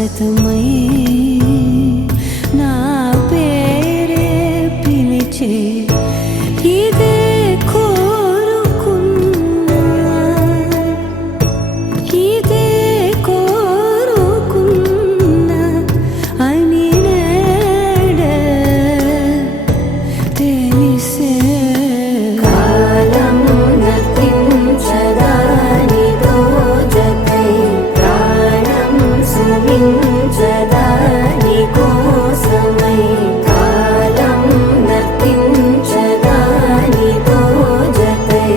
శాశ్వతమై నా పేరే పిలిచే ఇదే కోరుకున్నా ఇదే కోరుకున్నా అని నేడే తెలిసే కాలం నతించదా నీతో జతై ప్రాణం సుమించదా నీకోసమై కాలం నతించదా నీతో జతై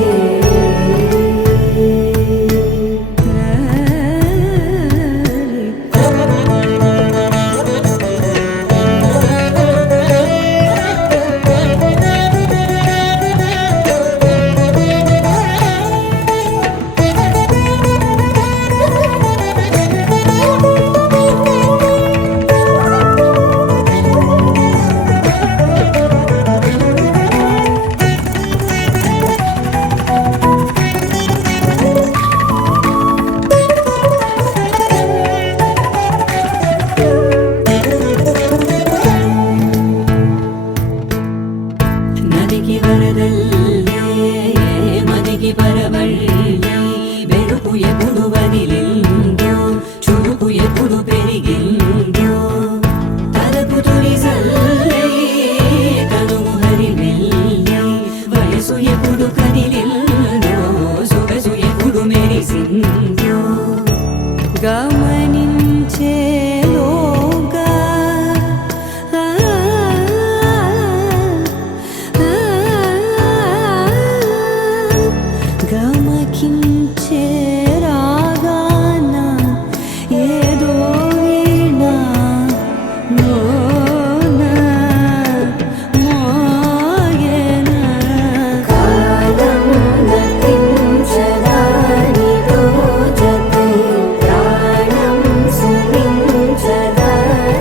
ನದಿಗೆ ವರದಲ್ಲೇ ಮದಿಗೆ ಬರವಳ್ಳೇ ಬೆರುಕು ಎప్పుడు వదిలిందో చురుకు ఎప్పుడు పెరిగిందో తలపు తొలిసల్లే కనుము హరిమెల్లే వయసు ఎప్పుడు కదిలిందో సొగసు ఎప్పుడు మెరిసిందో గమనించేలోగా గమకించే రాగాన ఏదో వీణా మోన మోగేనా కాలం నతించదా నీతో జతై ప్రాణం సుమించదా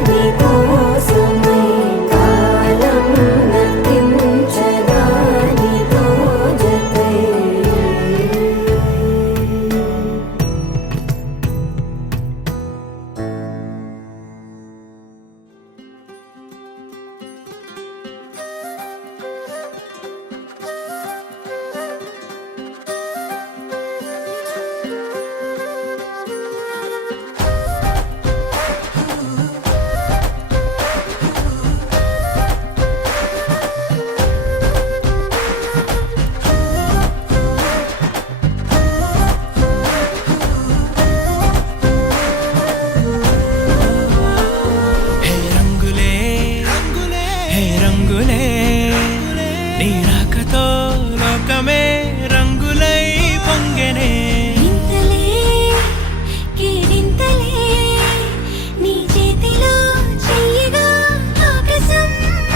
నీకోసమై కాలం నతించదా నీతో జతై హే రంగులే హే రంగులే నీ రాకతో లోకమే రంగులై పొంగెనే ఇంతలే కేరింతలే నీ చేతిలో చెయ్యగా ఆకాశం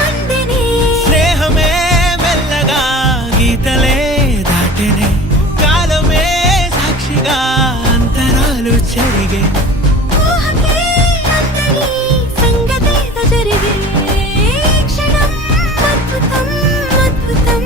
అందనే స్నేహమే మెల్లగా గీతలే దాటెనే కాలమే సాక్షిగా అంతరాలు చెరిగే ఊహకే అందని సంగతేదో జరిగే ఈ క్షణం అద్భుతం అద్భుతం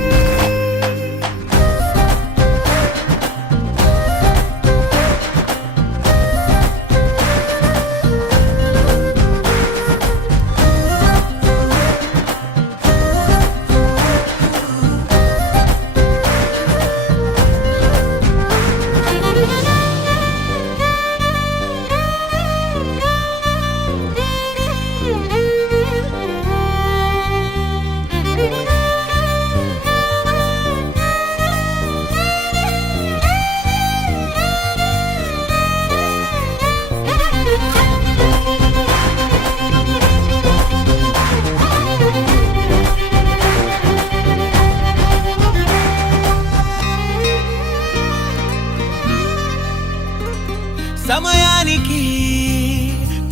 సమయానికి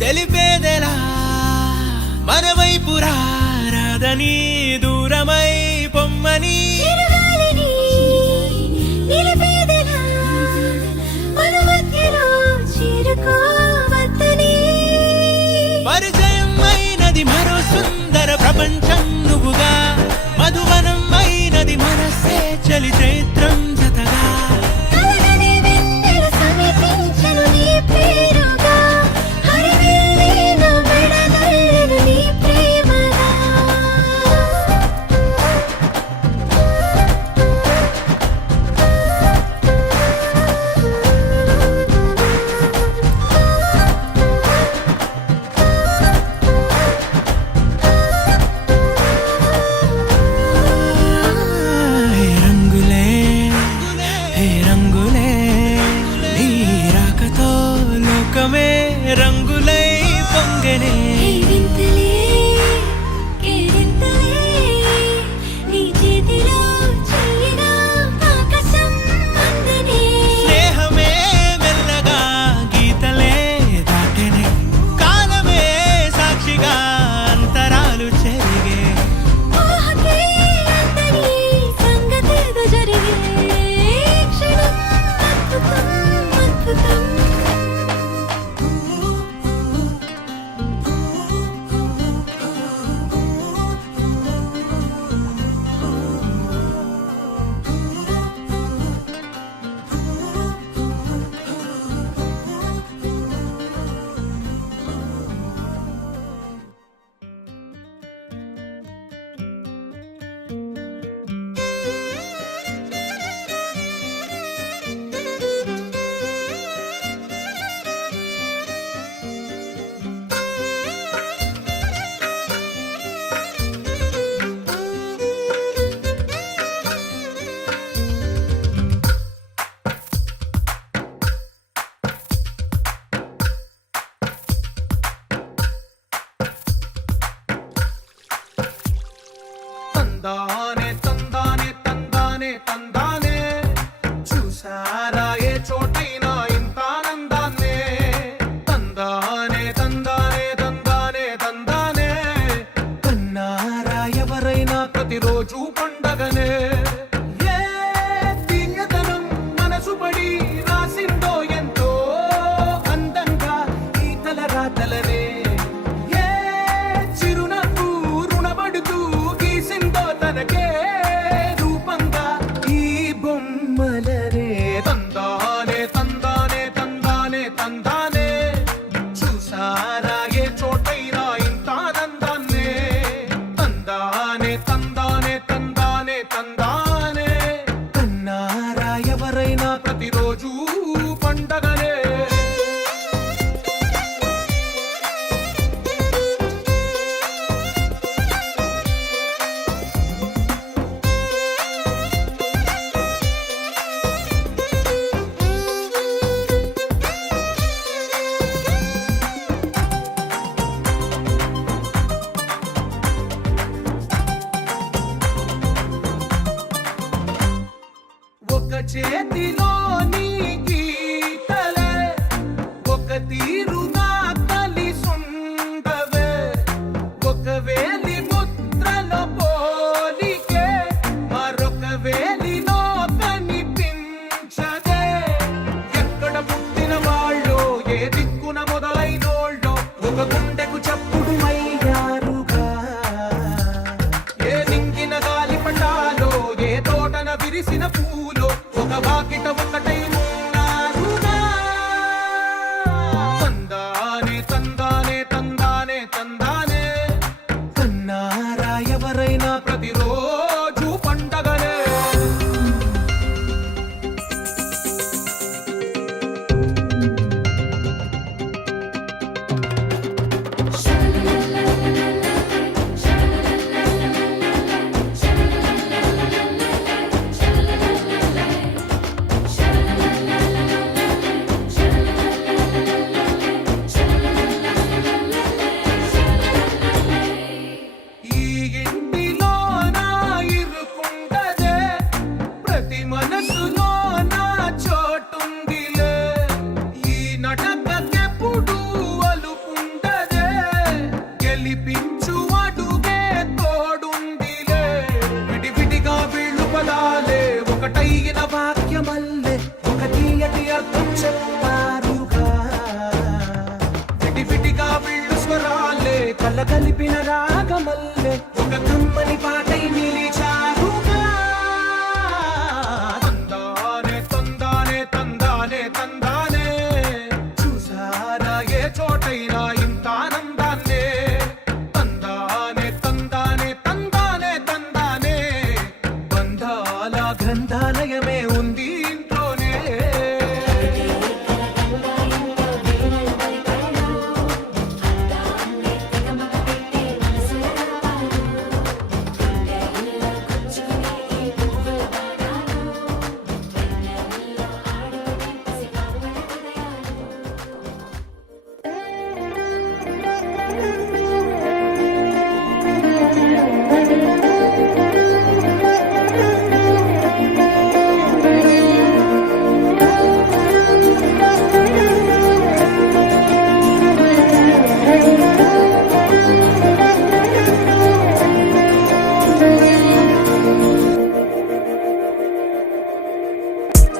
తెలిపేదెలా మన వైపు రాదని దూరమై పొమ్మని చిరుగాలిని నిలిపేదెలా మన మధ్యలో చేరుకోవద్దని పరిచయం అయినది మరో సుందర ప్రపంచం నువ్వుగా మధువనం అయినది మనసే చలి చైత్రం జతగా కలగని వెన్నెల సమితించను నీ పేరుగా హరివెల్లి తందానే తందానే తందానే తందానే చూసారా ఏ చోటైనా ఇంత ఆనందాన్నే తందానే తందానే తందానే తందానే కన్నారా ఎవరైనా ప్రతిరోజు పండగనే ఏ తీయదనం మనసు పడి రాసిందో ఎంతో అందంగా ఈ తలరాతలనే ఏ చిరునవ్వు రుణపడుతూ గీసిందో తనకే రూపంగా ఈ బొమ్మలనే తందానే తందానే తందానే తందానే చూసారా ఏ చోటైనా ఇంత ఆనందాన్నే తందానే తందానే తందానే తందానే కన్నారా ఎవరైనా ప్రతిరోజు పండగనే ఒక చేతిలో నీ గీతలే ఒక తీరుగా కలిసుండవే ఒక వేలి ముద్రలో పోలికే మరొక వేలిలో కనిపించదే ఎక్కడ పుట్టిన వాళ్ళు ఏ దిక్కున మొదలైనోళ్ళో ఒక గుండెకు చప్పుడు అయ్యారుగా ఏ నింగిన గాలి పటాలో ఏ తోటన విరిసిన పూలో ఒక వాకిట ఒకటై ఉన్నారుగా తందానే తందానే తందానే తందానే కన్నారా ఎవరైనా ప్రతిరోజు పండగనే ఈ ఇంటిలో నా ఇరుకుండదే ప్రతి మనసులో నా చోటుందిలే ఈ నటకెప్పుడు అలుపుండదే గెలిపించు అడుగే తోడుందిలే విడివిడిగా వీళ్ళు పదాలే ఒకటైన వాక్యమల్లే ఒక తీయటి అర్థం చెప్పారుగా విడివిడిగా వీళ్ళు స్వరాలే కళ్ళ కలిపిన రాగమల్లే ఒక కమ్మని పాటై నిలిచారుగా తందానే తందానే తందానే తందానే చూసారా ఏ చోటైనా ఇంత ఆనందాన్నే తందానే తందానే తందానే తందానే బంధాల గ్రంథాలయమే ఉంది ఇంట్లోనే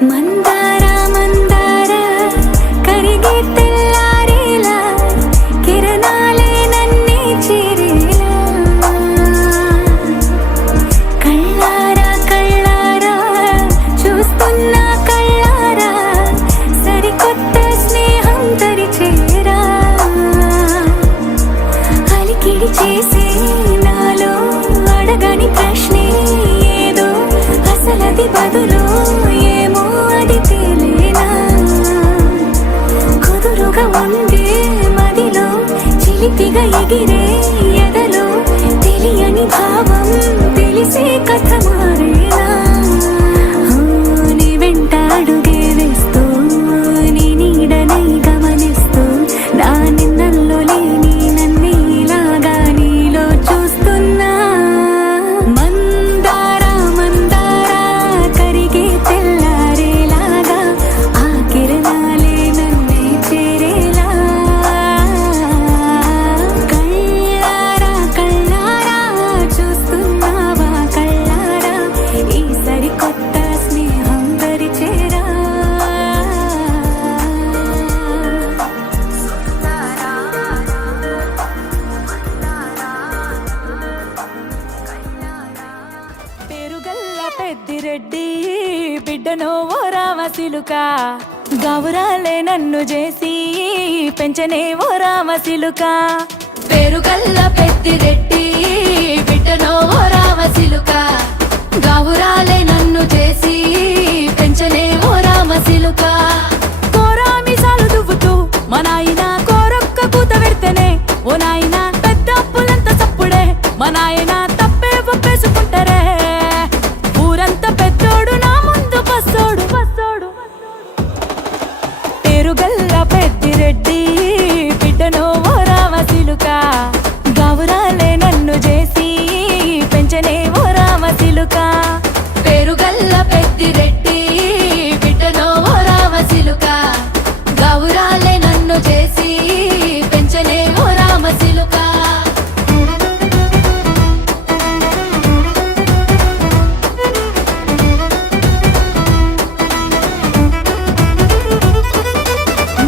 మందార మందార కరిగే తెల్లారేలా కిరణాలే నన్నే చేరేలా కళ్ళారా కళ్ళారా చూస్తున్నా కళ్ళారా సరికొత్త స్నేహం తరిచేరా అలికిడి చేసే నాలో అడగని ప్రశ్నే ఏదో అసలది బదులు ఏమో అది తేలేనా కుదురుగా ఉండే మదిలో చిలిపిగా ఎగిరే ఎదలో తెలియని భావం తెలిసే కథ మారేనా నీ వెంట అడుగే వేస్తూ నీ నీడనై గమనిస్తూ నా నిన్నల్లో లేని నన్నే ఇలాగా నీలో చూస్తున్నా మందార పెద్దిరెడ్డి బిడ్డనో ఓ రామసిలుక గౌరాలే నన్ను చేసి పెంచనే ఓ రామసిలుక పేరుగల్ల పెద్దిరెడ్డి బిడ్డనో ఓ రామసిలుక గౌరాలే నన్ను చేసి పెంచనే ఓ రామసిలుక కోరామిసాలు దువ్వుతూ మా నాయన కోరొక్క కూత పెడితేనే ఓ నాయన పెద్ద అప్పులంత చప్పుడే మా నాయన తప్పే ఒప్పేసుకుంటారే ఊరంతా పెద్దోడు నా ముందు బస్సోడు బస్సోడు పేరుగల్ల పెద్దిరెడ్డి బిడ్డనో ఓ రామసిలుక గౌరాలే నన్ను చేసి పెంచనే ఓ రామసిలుక పేరుగల్ల పెద్దిరెడ్డి బిడ్డనో ఓ రామసిలుక గౌరాలే నన్ను చేసి పెంచనే ఓ రామసిలుక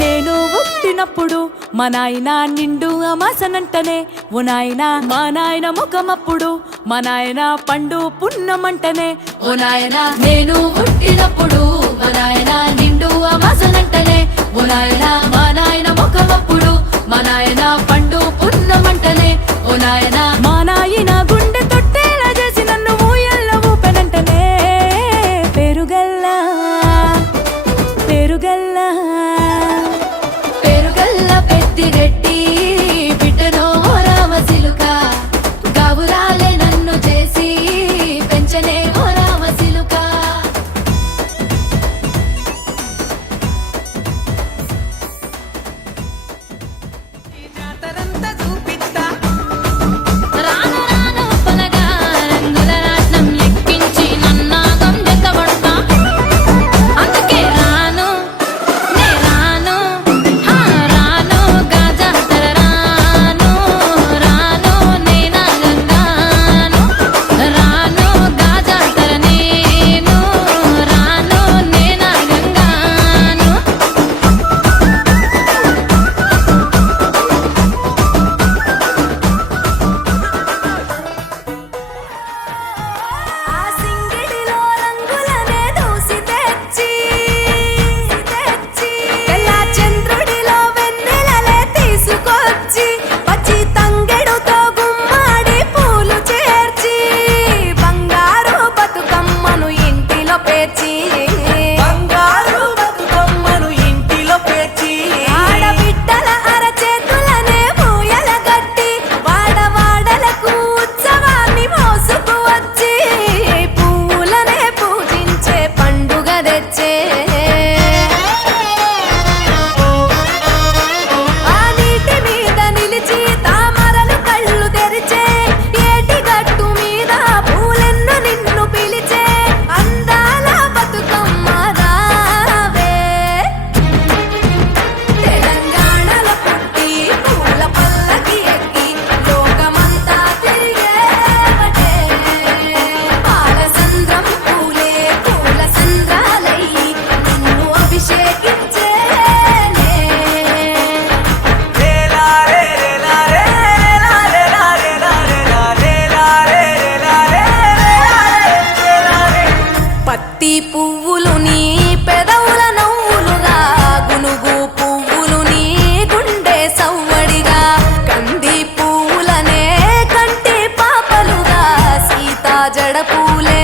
నేను పుట్టినప్పుడు మా నాయన నిండు అమాసనంటనే ఓ నాయన మా నాయన ముఖమప్పుడు మా నాయన పండు పున్నమంటనే ఓ నాయన నేను పుట్టినప్పుడు మా నాయన నిండు అమాసనంటనే ఓ నాయన మా నాయన ముఖమప్పుడు మా నాయన పండు పున్నమంటనే ఓ నాయన మా నాయన గుండె తొట్టేలా చేసి నన్ను ఊయల్ల ఊపెనంటనే పేరుగల్లా పేరుగల్లా పేరుగల్ల పెద్దిరెడ్డి బిడ్డనో ఓ రామసిలుక గౌరాలే నన్ను చేసి పెంచనే ఓ రామసిలుక రాను రాను పొలగా రంగుల రాట్నం ఎక్కించి నన్నాగం జతబడతా అందుకే రాను నే రాను హా రాను గాజాతర రాను రాను నే నాగంగాను రాను గాజాతర నేను రాను నే నాగంగాను ఆ సింగిడిలో రంగులనే దూసి తెచ్చి తెల్ల చంద్రుడిలో వెన్నెలలే తీసుకొచ్చి పచ్చి తంగెడుతో గుమ్మాడి పూలు చేర్చి బంగారు బతుకమ్మను ఇంటిలో పేర్చి బంగారు బతుకమ్మను ఇంటిలో పేర్చి ఆడబిడ్డల అరచేతులనే పూయల గట్టి వాడవాడలకు ఉత్సవాన్ని మోసుకు వచ్చి పువ్వులనే పూజించే పండుగ తెచ్చే ఆ నీటి మీద నిలిచి తామరలు కళ్ళు తెరిచే ఏటి గట్టు మీద పూలెన్ను నిన్ను పిలిచే అందాల బతుకమ్మ రావే తెలంగాణలో పుట్టి పూల పల్లకి ఎక్కి లోకమంతా తిరిగేవటే పాల సంద్రం పూలే పూల సంద్రాలయ్యి నిన్ను అభిషేకించేనే రేలారే రేలారే రేలారే రేలారే రేలారే రేలారే పత్తి పువ్వులు నీ పెదవుల నవ్వులుగా గునుగు పువ్వులు నీ గుండె సవ్వడిగా కంది పువ్వులనే కంటి పాపలుగా సీతా జడ పూలే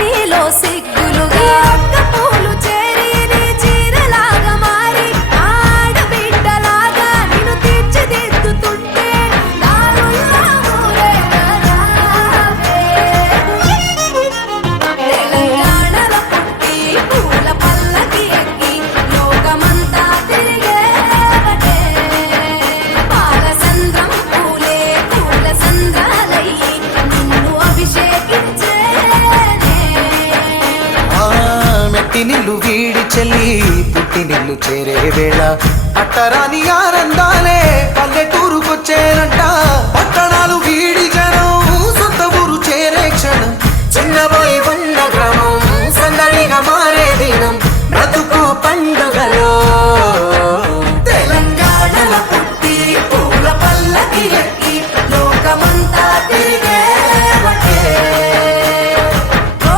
నీలో సిగ్గులుగా ఒక్క పూలు చేరి నీ చీరలాగా మారి ఆడబిడ్డలాగా నిన్ను తీర్చిదిద్దుతుంటే దారుల్లో ఊరేగారావే. తెలంగాణలో పుట్టి పూల పల్లకి ఎక్కి లోకమంతా తిరిగేవటే పాల సంద్రం పూలే పూల సంద్రాలయ్యి నిన్ను అభిషేకించేనే ఆ మెట్టి నిల్లు వీడి చెల్లి పుట్టి నిల్లు చేరే వేళ అట్టరాని ఆనందాలే పల్లెటూరుకొచ్చేనంట పట్టణాలు వీడి జనం సొంత ఊరు చేరే క్షణం చిన్నబోయి బండ గ్రామం సందడిగా మారే దినం బ్రతుకు పండుగలో తెలంగాణలో పుట్టి పూల పల్లకి ఎక్కి లోకమంతా తిరిగేవటే ఓ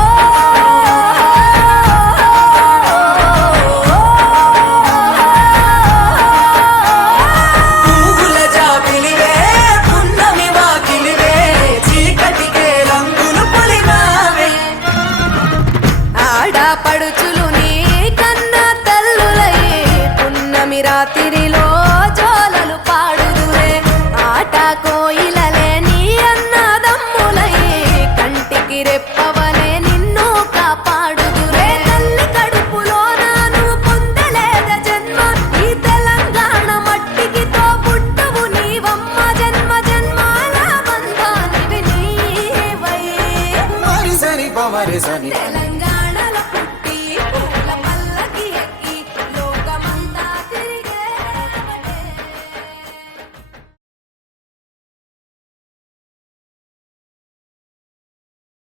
పమరే సని తెలంగాణ